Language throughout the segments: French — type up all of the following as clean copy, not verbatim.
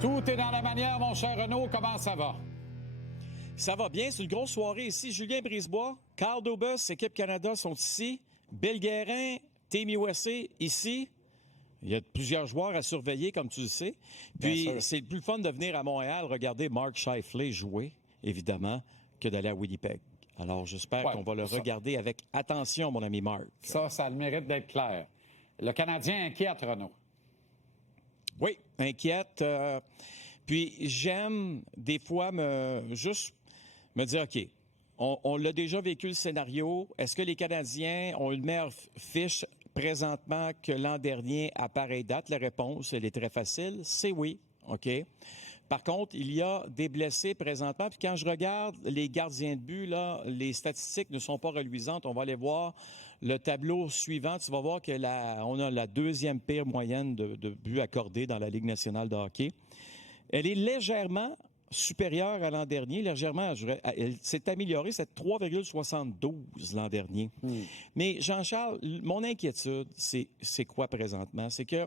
Tout est dans la manière, mon cher Renaud. Comment ça va? Ça va bien. C'est une grosse soirée ici. Julien Brisebois, Carl Dubas, Équipe Canada sont ici. Bill Guérin, Team USA ici. Il y a plusieurs joueurs à surveiller, comme tu le sais. Puis, c'est plus fun de venir à Montréal regarder Mark Scheifele jouer, évidemment, que d'aller à Winnipeg. Alors, j'espère qu'on va le regarder avec attention, mon ami Mark. Ça a le mérite d'être clair. Le Canadien inquiète, Renaud. Oui, inquiète. Puis j'aime des fois juste me dire, OK, on l'a déjà vécu le scénario. Est-ce que les Canadiens ont une meilleure fiche présentement que l'an dernier à pareille date? La réponse, elle est très facile. C'est oui. OK. Par contre, il y a des blessés présentement. Puis quand je regarde les gardiens de but, là, les statistiques ne sont pas reluisantes. On va aller voir le tableau suivant. Tu vas voir que on a la deuxième pire moyenne de buts accordés dans la Ligue nationale de hockey. Elle est légèrement supérieure à l'an dernier. Légèrement, elle s'est améliorée. C'est 3,72 l'an dernier. Mais Jean-Charles, mon inquiétude, c'est quoi présentement? C'est que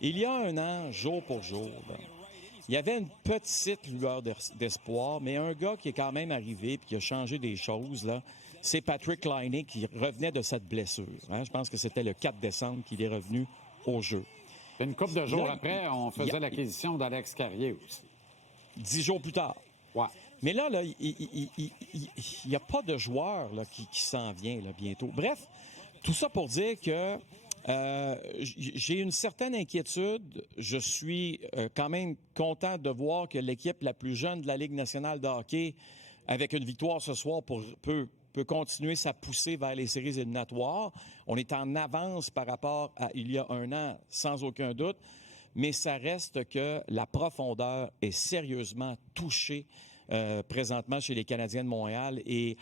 il y a un an, jour pour jour, là, il y avait une petite lueur d'espoir, mais un gars qui est quand même arrivé et qui a changé des choses, là, c'est Patrick Laine qui revenait de cette blessure. Hein? Je pense que c'était le 4 décembre qu'il est revenu au jeu. Une couple de jours après, on faisait l'acquisition d'Alex Carrier aussi. 10 jours plus tard. Ouais. Mais là, il n'y a pas de joueur là, qui s'en vient là, bientôt. Bref, tout ça pour dire que j'ai une certaine inquiétude. Je suis quand même content de voir que l'équipe la plus jeune de la Ligue nationale de hockey, avec une victoire ce soir, peut continuer sa poussée vers les séries éliminatoires. On est en avance par rapport à il y a un an, sans aucun doute. Mais ça reste que la profondeur est sérieusement touchée présentement chez les Canadiens de Montréal et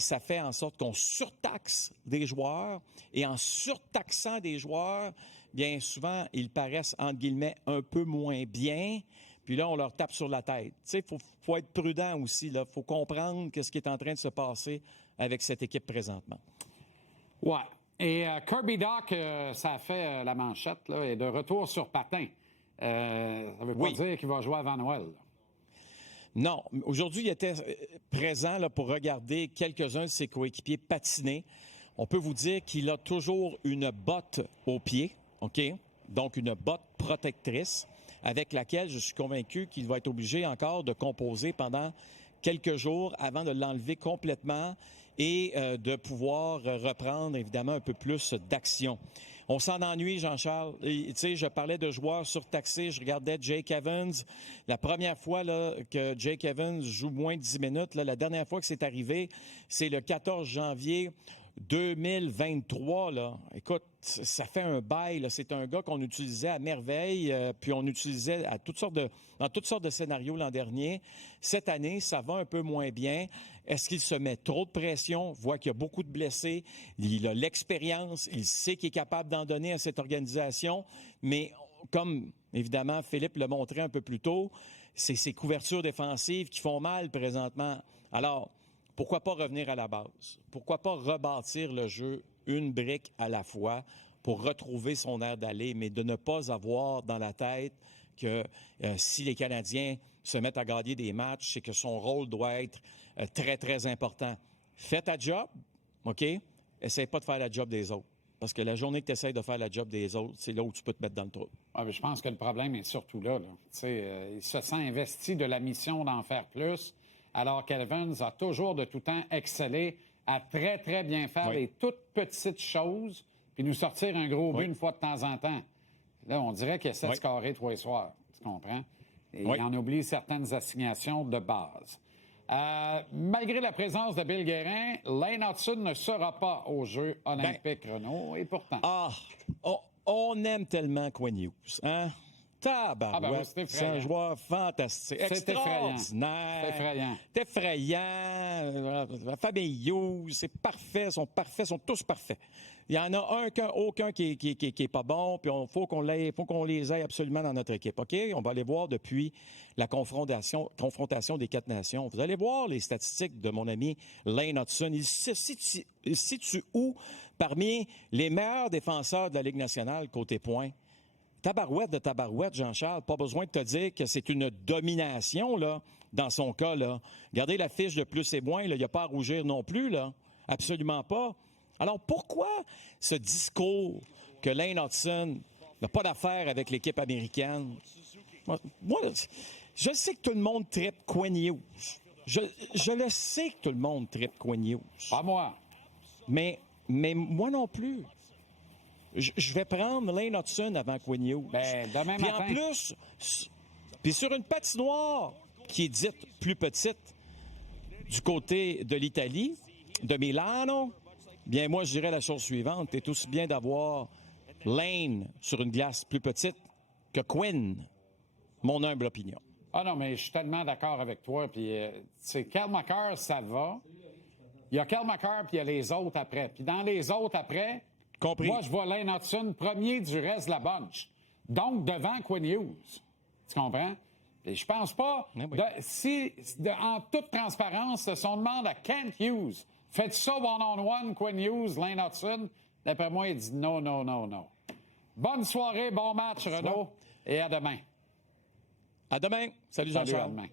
ça fait en sorte qu'on surtaxe des joueurs et en surtaxant des joueurs, bien souvent, ils paraissent, entre guillemets, un peu moins bien. Puis là, on leur tape sur la tête. Tu sais, faut être prudent aussi. Il faut comprendre ce qui est en train de se passer avec cette équipe présentement. Ouais. Et Kirby Dach, ça a fait la manchette, là, est de retour sur patin. Ça ne veut pas dire qu'il va jouer avant Noël. Là. Non. Aujourd'hui, il était présent là, pour regarder quelques-uns de ses coéquipiers patiner. On peut vous dire qu'il a toujours une botte au pied, OK? Donc, une botte protectrice avec laquelle je suis convaincu qu'il va être obligé encore de composer pendant quelques jours avant de l'enlever complètement et de pouvoir reprendre, évidemment, un peu plus d'action. On s'en ennuie, Jean-Charles. Tu sais, je parlais de joueurs surtaxés. Je regardais Jake Evans. La première fois là, que Jake Evans joue moins de 10 minutes, là, la dernière fois que c'est arrivé, c'est le 14 janvier 2023, là. Écoute, ça fait un bail, là. C'est un gars qu'on utilisait à merveille, puis on utilisait dans toutes sortes de scénarios l'an dernier. Cette année, ça va un peu moins bien. Est-ce qu'il se met trop de pression? Voit qu'il y a beaucoup de blessés. Il a l'expérience. Il sait qu'il est capable d'en donner à cette organisation. Mais comme, évidemment, Philippe l'a montré un peu plus tôt, c'est ses couvertures défensives qui font mal présentement. Alors, pourquoi pas revenir à la base? Pourquoi pas rebâtir le jeu une brique à la fois pour retrouver son air d'aller, mais de ne pas avoir dans la tête que si les Canadiens se mettent à gagner des matchs, c'est que son rôle doit être très, très important. Fais ta job, OK? Essaye pas de faire la job des autres. Parce que la journée que tu essaies de faire la job des autres, c'est là où tu peux te mettre dans le trou. Ah, mais je pense que le problème est surtout là. Il se sent investi de la mission d'en faire plus, alors qu'Evans a toujours de tout temps excellé à très, très bien faire les toutes petites choses, puis nous sortir un gros but une fois de temps en temps. Là, on dirait qu'il essaie de scorer tous les soirs, tu comprends? Et il en oublie certaines assignations de base. Malgré la présence de Bill Guérin, Lane Hutson ne sera pas aux Jeux olympiques, Renaud, et pourtant... On aime tellement Quinn Hughes, hein? Tabarouette, c'est un joueur fantastique, extraordinaire. C'est effrayant. C'est effrayant. La famille Hughes, c'est parfait, sont tous parfaits. Il y en a aucun qui est pas bon, puis faut qu'on les ait absolument dans notre équipe. OK? On va aller voir depuis la confrontation des 4 nations. Vous allez voir les statistiques de mon ami Lane Hutson. Il se situe où parmi les meilleurs défenseurs de la Ligue nationale côté points? tabarouette, Jean-Charles. Pas besoin de te dire que c'est une domination, là, dans son cas, là. Regardez la fiche de plus et moins, là. Il n'y a pas à rougir non plus, là. Absolument pas. Alors, pourquoi ce discours que Lane Hudson n'a pas d'affaire avec l'équipe américaine? Moi, je sais que tout le monde trippe Quinn Hughes. Je le sais que tout le monde trippe Quinn Hughes. Pas moi. Mais moi non plus. Je vais prendre Lane Hudson avant Quinn Hughes. Ben, demain Puis matin. en plus, puis sur une patinoire qui est dite plus petite du côté de l'Italie, de Milano, bien moi je dirais la chose suivante. C'est aussi bien d'avoir Lane sur une glace plus petite que Quinn. Mon humble opinion. Ah non, mais je suis tellement d'accord avec toi. Puis, c'est Kel McCarr, ça va. Il y a Kel McCarr, puis il y a les autres après. Puis dans les autres après, Compris. moi, je vois Lane Hudson premier du reste de la bunch. Donc, devant Quinn Hughes. Tu comprends? Et je pense pas... Oui. En toute transparence, si on demande à Kent Hughes, faites ça one-on-one, Quinn Hughes, Lane Hudson, d'après moi, il dit non, non, non, non. Bonne soirée, bon match, Renaud, et à demain. À demain. Salut Salut, à Jean-Charles. demain.